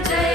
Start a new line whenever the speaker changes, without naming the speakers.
day.